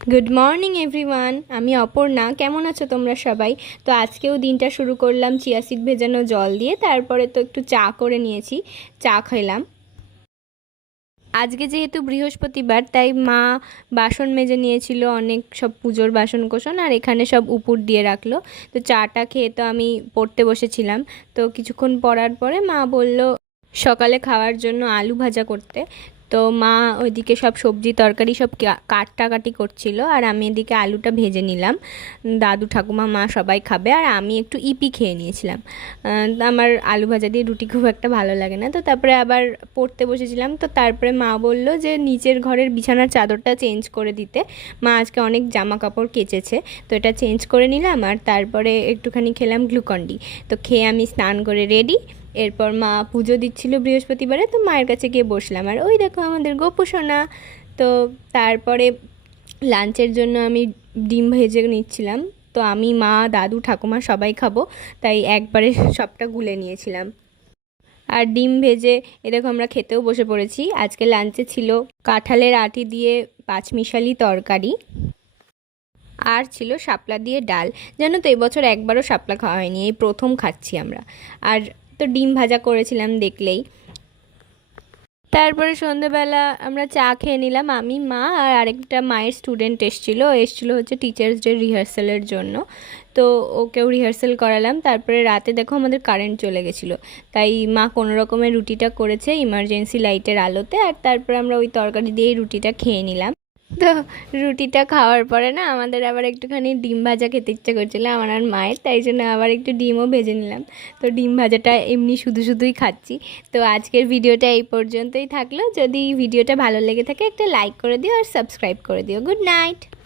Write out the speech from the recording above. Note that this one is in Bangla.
Good morning everyone. আমি অপর্ণা। কেমন আছো তোমরা সবাই? তো আজকেও দিনটা শুরু করলাম চিয়া সিড ভেজানো জল দিয়ে, তারপরে তো একটু চা করে নিয়েছি, চা খেলাম। আজকে যেহেতু বৃহস্পতিবার তাই মা বাসন মেজে নিয়েছিল, অনেক সব পুজোর বাসন কোসন, আর এখানে সব উপর দিয়ে রাখলো। তো চাটা খেয়ে তো আমি পড়তে বসেছিলাম। তো কিছুক্ষণ পড়ার পরে মা বলল সকালে খাওয়ার জন্য আলু ভাজা করতে। তো মা ওইদিকে সব সবজি তরকারি সব কাটাকাটি করছিল, আর আমি এদিকে আলুটা ভেজে নিলাম। দাদু ঠাকুমা মা সবাই খাবে, আর আমি একটু ইপি খেয়ে নিয়েছিলাম। আমার আলু ভাজা দিয়ে রুটি খুব একটা ভালো লাগে না। তো তারপরে আবার পড়তে বসেছিলাম। তো তারপরে মা বলল যে নিচের ঘরের বিছানার চাদরটা চেঞ্জ করে দিতে। মা আজকে অনেক জামা কাপড় কেচেছে, তো এটা চেঞ্জ করে নিলাম। আর তারপরে একটুখানি খেলাম গ্লুকন্ডি। তো খেয়ে আমি স্নান করে রেডি। এরপর মা পুজো দিচ্ছিল বৃহস্পতিবারে, তো মায়ের কাছে গিয়ে বসলাম। আর ওই দেখো আমাদের গোপু সোনা। তো তারপরে লাঞ্চের জন্য আমি ডিম ভেজে নিচ্ছিলাম। তো আমি, মা, দাদু ঠাকুমা সবাই খাবো, তাই একবারে সবটা গুলে নিয়েছিলাম। আর ডিম ভেজে দেখো আমরা খেতেও বসে পড়েছি। আজকে লাঞ্চে ছিল কাঁঠালের আটি দিয়ে পাঁচমিশালি তরকারি, আর ছিল শাপলা দিয়ে ডাল। জানো তো এবছর একবারও শাপলা খাওয়া হয়নি, এই প্রথম খাচ্ছি আমরা। আর তো ডিম ভাজা করেছিলাম দেখলেই। তারপরে সন্ধেবেলা আমরা চা খেয়ে নিলাম, আমি, মা, আর আরেকটা মায়ের স্টুডেন্ট এসেছিলো হচ্ছে টিচার্স ডে রিহার্সালের জন্য। তো ওকেও রিহার্সাল করালাম। তারপরে রাতে দেখো আমাদের কারেন্ট চলে গেছিলো, তাই মা কোনো রকমের রুটিটা করেছে ইমার্জেন্সি লাইটের আলোতে। আর তারপরে আমরা ওই তরকারি দিয়েই রুটিটা খেয়ে নিলাম। তো রুটিটা খাওয়ার পরে না আমাদের আবার একটুখানি ডিম ভাজা খেতে ইচ্ছা করছিলো আমার আর মায়ের, তাই জন্য আবার একটু ডিমও ভেজে নিলাম। তো ডিম ভাজাটা এমনি শুধু শুধুই খাচ্ছি। তো আজকের ভিডিওটা এই পর্যন্তই থাকলো। যদি ভিডিওটা ভালো লেগে থাকে একটা লাইক করে দিও আর সাবস্ক্রাইব করে দিও। Good night.